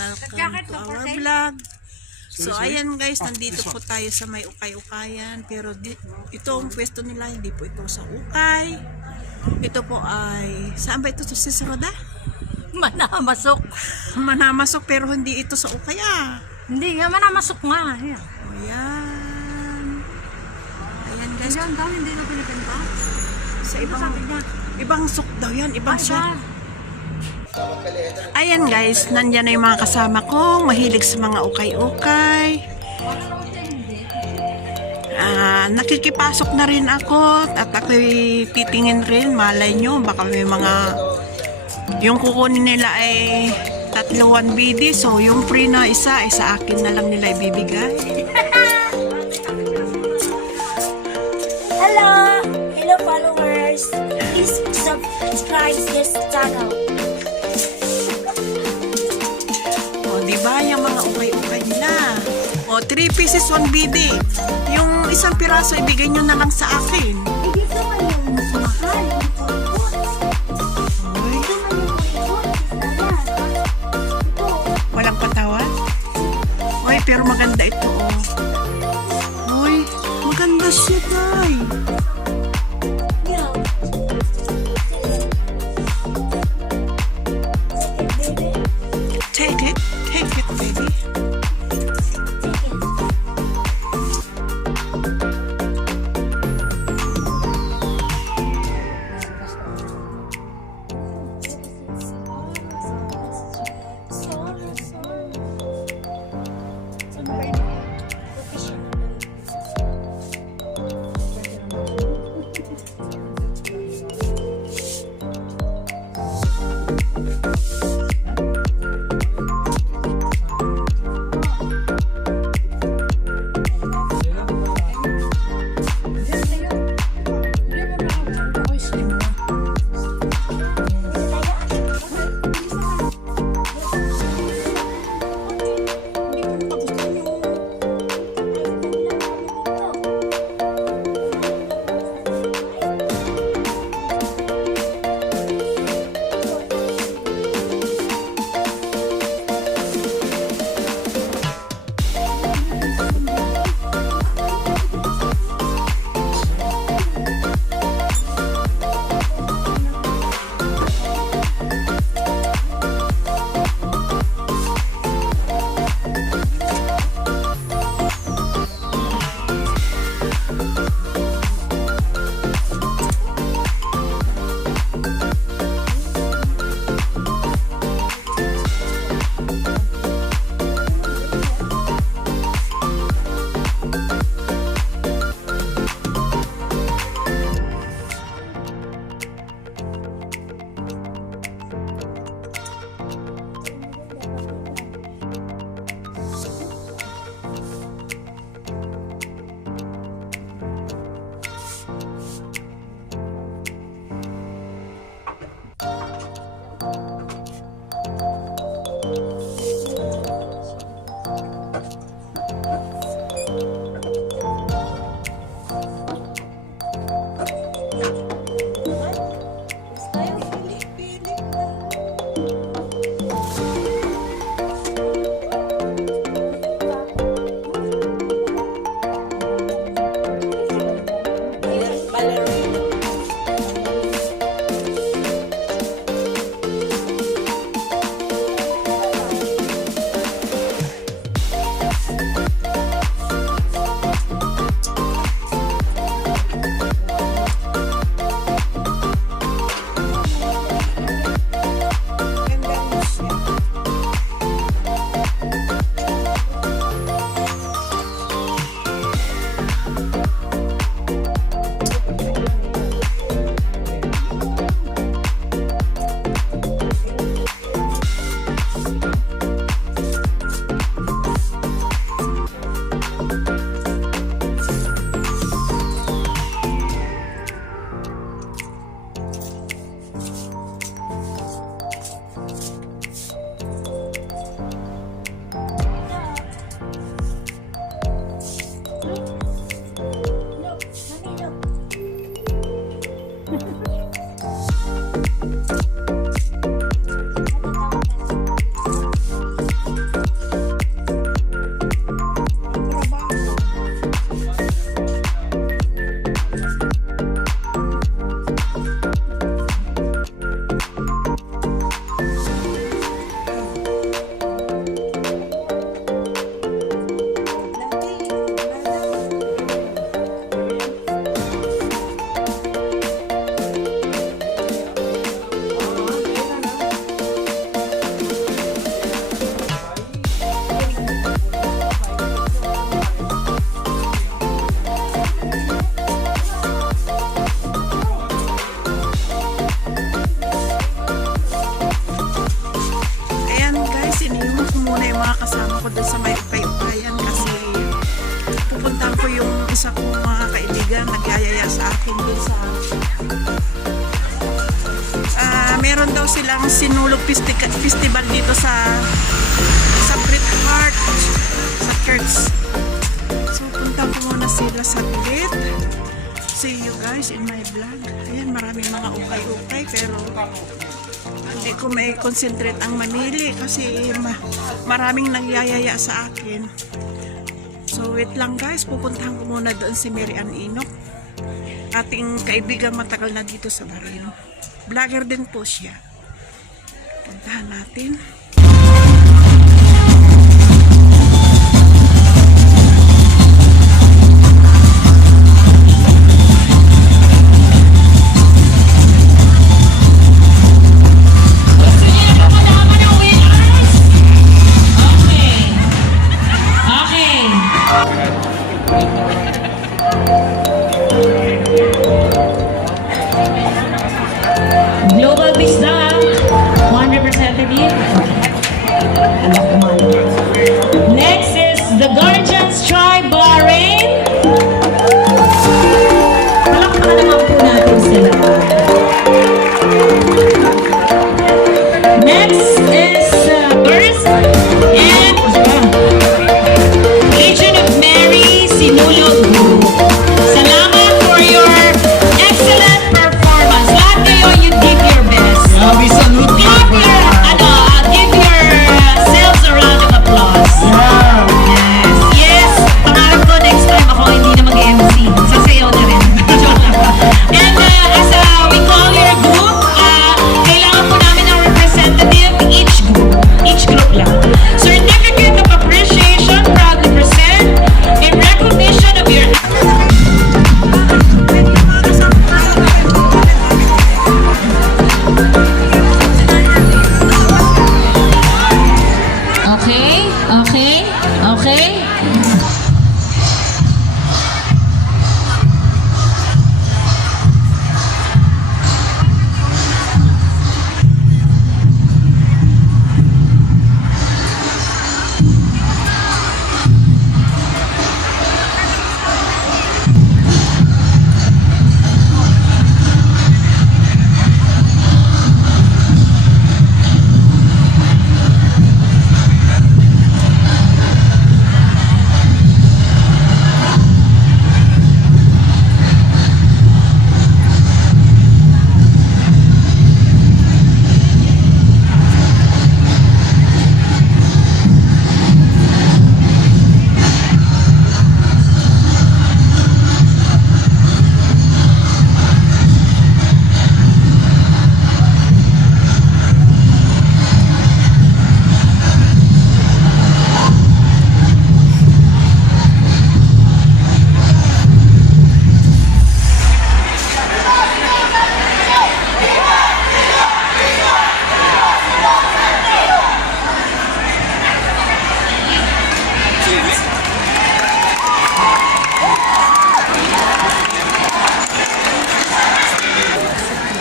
welcome to our vlog. So ayan guys, nandito po tayo sa may ukay-ukayan, pero ito ang pwesto nila, hindi po ito sa ukay. Ito po ay, saan ba ito sa Sis Roda? Manamasok. Manamasok, pero hindi ito sa ukay Hindi nga, manamasok nga. Ayan. O yan. Ayan guys. Diyan daw, hindi na pinipinta. Sa Sabi niya. ibang sok daw yan, ibang Ay, siya. ba? Ayan guys, nandyan na yung mga kasama ko, mahilig sa mga ukay-ukay. Nakikipasok na rin ako at ako'y titingin rin, malay nyo, baka may mga, yung kukunin nila ay 3 BD, so yung free na isa, ay sa akin na lang nila ibibigay. Hello! Hello followers! Please subscribe this channel. O, diba yung mga ukay-ukay nila? O, 3 pieces 1 BD. Yung isang piraso, ibigay nyo na lang sa akin. Hindi naman yung mas mahal. Uy, Ito man yung ikot. Ito. walang patawad? Uy, pero maganda ito, oh. Uy, maganda siya, guy. Yeah. Take it, baby. Take it, baby. Take it. muna yung mga kasama ko dun sa may upay-upayan kasi pupuntahan ko yung isa kong mga kaibigan nagyayaya sa akin dun sa meron daw silang sinulog festival dito sa Great Heart sa church. So puntahan ko muna sila sa Great. See you guys in my vlog. Ayan, maraming mga ukay-ukay pero hindi ko may concentrate ang mamili kasi maraming nagyayaya sa akin. So wait lang guys, pupuntahan ko muna doon si Mary Ann Inok, ating kaibigan matagal na dito sa Barrio. Vlogger din po siya. Puntahan natin. Global Bisdak, one representative. Next is the Guardians Tribe Bahrain. Palakpakan naman po natin sila. Next is first and Legion of Mary Sinulog Group. Salamat for your excellent performance. Lahat kayo, you did your best. We salute you Give for your, that. give yourselves a round of applause. Yeah. Yes, pangarap ko next time ako hindi na mag-MC. Sasayaw na rin. Joke lang. And as we call your group, kailangan po namin ng representative each group lang. Certificate of Appreciation proudly present in recognition of your Okay.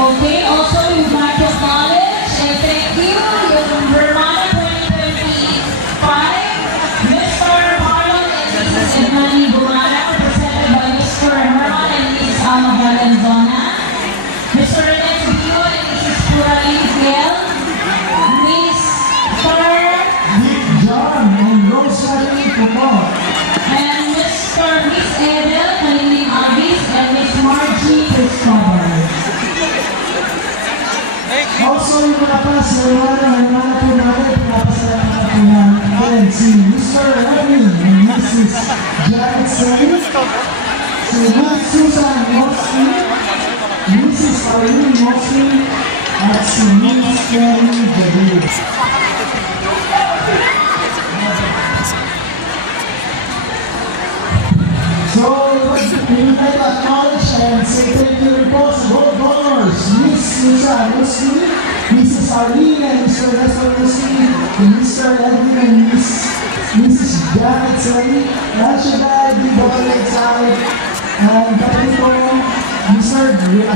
Okay, also we'd like to acknowledge and thank you yung Vermont 2025 Mr. Marlon and Mrs. Emily Gumana, represented by Mr. Herman and Mrs. Alma Valenzuela, Mr. René Bio and Mrs. Puraline Fiel, Mr. Nick John and Rosary Popo. and Mr. Miss Edel, Kaliling Avis, and Miss Margie Cristobal. Also, yung mga pala sa iwanan po natin, pinapasalamat po natin si Mr. Remy and Mrs. Janet Say, si Miss Susan Mosley, Mrs. Arlene Mosley, at si Miss Kelly David. So, we would like to acknowledge and say thank you po sa gold donors, Miss Susan Mosley, Mrs. Arlene and Mr. Lester Mosley, and Mr. Edwin and Mrs. Janet Say, National Development Side, and kapatid ko, Mr. Greg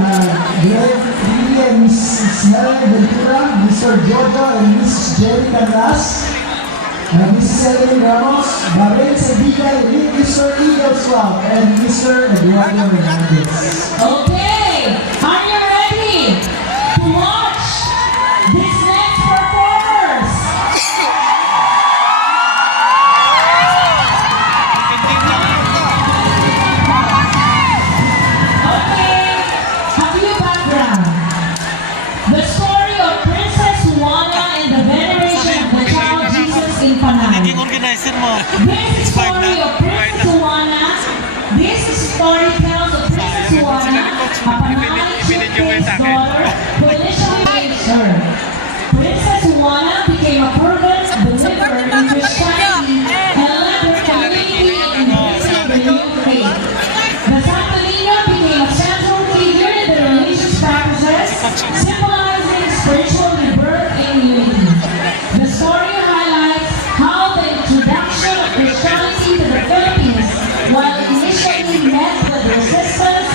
and Mrs. Helen Ventura, Mr. Jojo and Mrs. Jerry Canlas, Mrs. Ellen Ramos, Barel Sabigan, Mr. Eagle Scout, and Mr. Eduardo Hernandez. Okay, are you ready to watch these next performers? Okay, a few background. The story of Princess Juana and the veneration of the child Jesus in Panay. Organizer mo. This story of Princess Juana, this story tells of Princess Juana, a Panay chieftain's daughter, who initially raped her. Princess Juana became a fervent believer in Christianity and led her community in embracing the new faith. The Santo Niño became a central figure in the religious practices, symbolizing spiritual rebirth and unity. The story highlights how the introduction of Christianity to the Philippines, while initially met with resistance,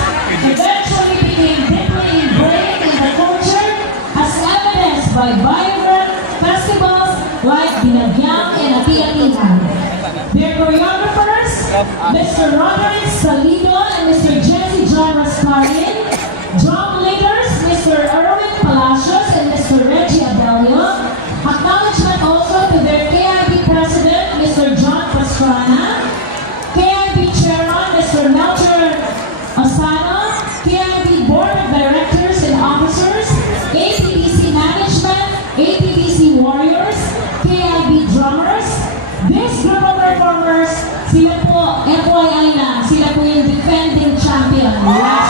eventually became deeply ingrained in the culture, as evidenced by vibrant festivals like Binagyang and Ati-Atihan. Their choreographers, Mr. Roderick Salido and Mr. Jesse John Rascarin, drum leaders, Mr. Erwin Palacios and Mr. Reggie Abelio. Acknowledgement also to their KIB President, Mr. John Pastrana, KIB Chairman, Mr. Melcher Asano, KIB Board of Directors and Officers, ATBC Management, ATBC Warriors, KIB Drummers. This group of performers, sila po, FYI lang, sila po yung defending champion last